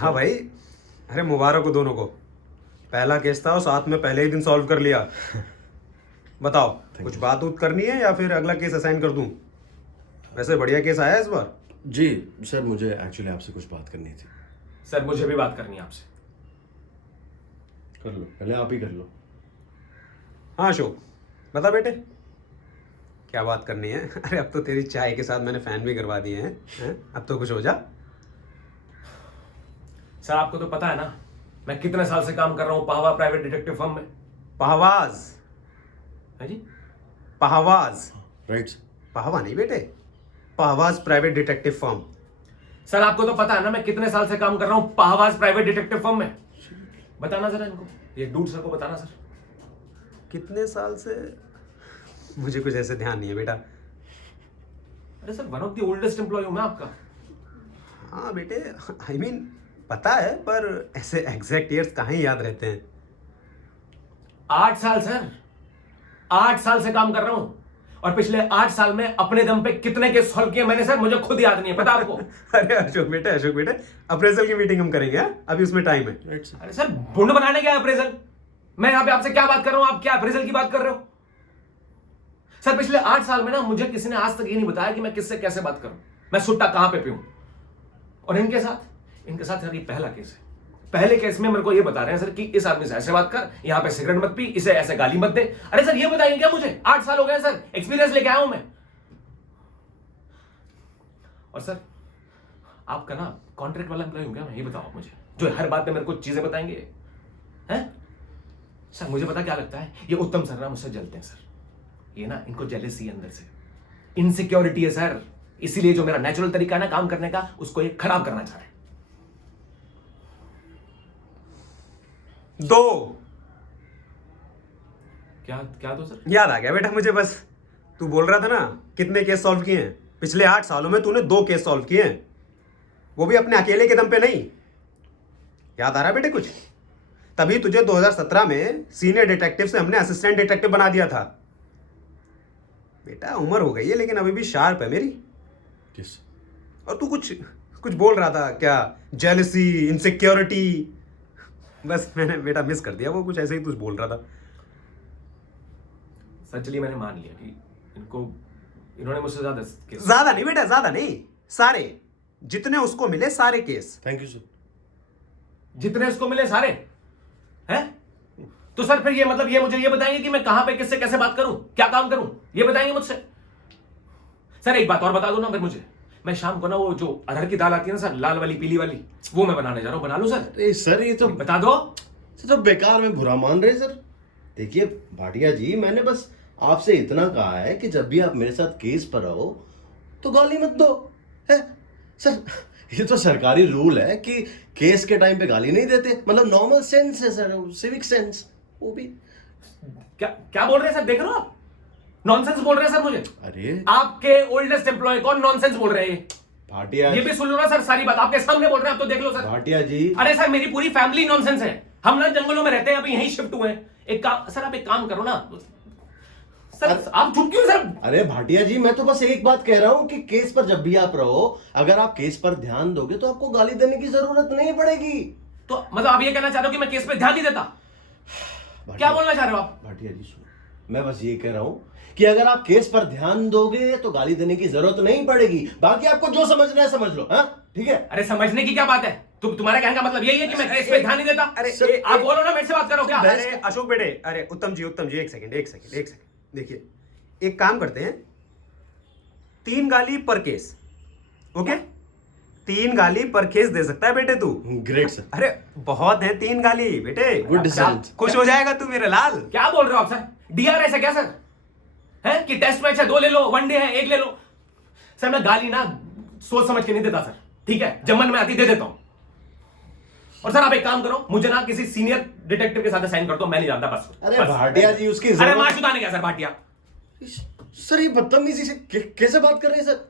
हाँ भाई, अरे मुबारक हो दोनों को। पहला केस था और साथ में पहले ही दिन सॉल्व कर लिया। बताओ, कुछ बात उत करनी है या फिर अगला केस असाइन कर दूं? वैसे बढ़िया केस आया है इस बार। जी सर, मुझे एक्चुअली आपसे कुछ बात करनी थी। सर मुझे भी बात करनी है आपसे। कर लो, पहले आप ही कर लो। हाँ अशोक, बता बेटे, क्या बात करनी है? अरे अब तो तेरी चाय के साथ मैंने फैन भी करवा दिए हैं? अब तो कुछ हो जा। सर आपको तो पता है ना, मैं कितने साल से काम कर रहा हूँ पाहवा प्राइवेट डिटेक्टिव फर्म में। पहवाज। है जी? पहवाज। राइट। पहवा नहीं बेटे, पहवाज प्राइवेट डिटेक्टिव फर्म। सर आपको तो पता है ना, मैं कितने साल से काम कर रहा हूँ पाहवाज प्राइवेट डिटेक्टिव फर्म में। बताना जरा इनको, ये डूड सर को बताना सर। कितने साल से? मुझे कुछ ऐसे ध्यान नहीं है बेटा। अरे sir, one of the oldest employee हूं मैं आपका। हाँ बेटे, आई मीन पता है, पर ऐसे एग्जैक्ट ईयर्स कहाँ ही याद रहते हैं। 8 साल सर, 8 साल से काम कर रहा हूं, और पिछले 8 साल में अपने दम पे कितने केस सॉल्व किए मैंने सर, मुझे खुद याद नहीं है, पता आपको? अरे अशोक बेटे, अप्रेजल की मीटिंग हम करेंगे, हाँ? अभी उसमें टाइम है। Right sir. अरे सर, भुंड बनाने क्या है अप्रेजल? मैं यहाँ पे आपसे क्या बात कर रहा हूँ, आप क्या अप्रेजल की बात कर रहे हो? सर पिछले 8 साल में ना मुझे किसी ने आज तक ये नहीं बताया कि मैं किससे कैसे बात करूं, मैं सुट्टा कहां पे पीऊं। और इनके साथ सर ये पहला केस है। पहले केस में मेरे को ये बता रहे हैं सर कि इस आदमी से ऐसे बात कर, यहां पे सिगरेट मत पी, इसे ऐसे गाली मत दे। अरे सर ये बताइए क्या मुझे, 8 साल हो गए सर, एक्सपीरियंस लेके आया हूं मैं। और सर आपका ना कॉन्ट्रैक्ट वाला एम्प्लॉय हूं क्या मैं, ये बताओ आप मुझे, जो हर बात पे मेरे को चीजें बताएंगे हैं? सर मुझे पता क्या लगता है, ये उत्तम सर ना मुझसे जलते हैं सर। ये ना इनको जेलसी है, अंदर से इनसिक्योरिटी है सर, इसीलिए जो मेरा नेचुरल तरीका है ना काम करने का, उसको ये खराब करना चाह रहे हैं। 2 क्या दो सर? याद आ गया बेटा मुझे, बस तू बोल रहा था ना कितने केस सॉल्व किए हैं, पिछले 8 सालों में तूने 2 केस सॉल्व किए हैं, वो भी अपने अकेले के दम पे नहीं। याद आ रहा है बेटे कुछ? तभी तुझे 2017 में सीनियर डिटेक्टिव से हमने असिस्टेंट डिटेक्टिव बना दिया था। बेटा उम्र हो गई है लेकिन अभी भी शार्प है मेरी। किस? और तू कुछ बोल रहा था क्या? Jealousy, insecurity. बस मैंने बेटा मिस कर दिया, वो कुछ ऐसे ही कुछ बोल रहा था। सर चलिए मैंने मान लिया कि इन्होंने मुझसे ज्यादा नहीं बेटा, ज्यादा नहीं, सारे जितने उसको मिले सारे केस। Thank you sir. जितने उसको मिले सारे हैं? तो सर फिर ये मतलब ये मुझे ये बताएंगे कि मैं कहां पे किससे कैसे बात करूं, क्या काम करूं, ये बताएंगे मुझसे? सर एक बात और बता दो ना फिर मुझे, मैं शाम को ना वो जो अरहर की दाल आती है ना सर, लाल वाली पीली वाली, वो मैं बनाने जा रहा हूं, बना लो सर। अरे सर ये तो बता दो सर, तो बेकार में बुरा मान रहे सर। देखिए भाटिया जी, मैंने बस आपसे इतना कहा है कि जब भी आप मेरे साथ केस पर आओ तो गाली मत दो, है सर। ये तो सरकारी रूल है कि केस के टाइम पे गाली नहीं देते, मतलब नॉर्मल सेंस है सर, सिविक सेंस वो भी। क्या बोल रहे हैं सर, देख रहे हो आप? नॉनसेंस बोल रहे हैं सर मुझे। अरे आपके ओल्डेस्ट एम्प्लॉय कौन नॉनसेंस बोल रहे हैं? भाटिया, ये भी सुन लो ना सर, सारी बात आपके सामने बोल रहे हैं, आप तो देख लो सर। भाटिया जी। अरे सर मेरी पूरी फैमिली नॉनसेंस है, हम ना जंगलों में रहते हैं, अभी यहीं शिफ्ट हुए हैं। सर आप एक काम करो ना सर, आप चुप क्यों सर? अरे भाटिया जी, मैं तो बस एक बात कह रहा हूं कि केस पर जब भी आप रहो, अगर आप केस पर ध्यान दोगे तो आपको गाली देने की जरूरत नहीं पड़ेगी। तो मतलब आप ये कहना चाह रहे हो कि मैं केस पे ध्यान नहीं देता? क्या बोलना चाह रहे हो आप? भाटिया जी सुनो, मैं बस ये कह रहा हूं कि अगर आप केस पर ध्यान दोगे तो गाली देने की जरूरत नहीं पड़ेगी, बाकी आपको जो समझना है समझ लो। हाँ ठीक है? अरे समझने की क्या बात है, तुम्हारे कहने का मतलब यही है कि मैं केस पे ध्यान नहीं देता? अरे आप बोलो ना, मेरे से बात करो क्या? अरे अशोक बेटे, अरे उत्तम जी एक सेकंड। देखिए एक काम करते हैं, 3 गाली पर केस, ओके? 3 गाली पर केस दे सकता है बेटे तू। Great sir. अरे बहुत है 3 गाली बेटे। Good decision. खुश हो जाएगा तू मेरे लाल। क्या बोल रहे हो आप सर? डीआर है क्या सर? है कि टेस्ट मैच है, 2 ले लो, वनडे है 1 ले लो। सर मैं गाली ना सोच समझ के नहीं देता सर, ठीक है? जब मन में आती दे देता हूं। और सर आप एक काम करो, मुझे ना किसी सीनियर डिटेक्टिव के साथ साइन कर दो, मैं नहीं जानता बस। अरे भाटिया जी, उसकी अरे मार चुदाने क्या सर भाटिया? सर ये बदतमीजी से कैसे बात कर रहे हैं सर?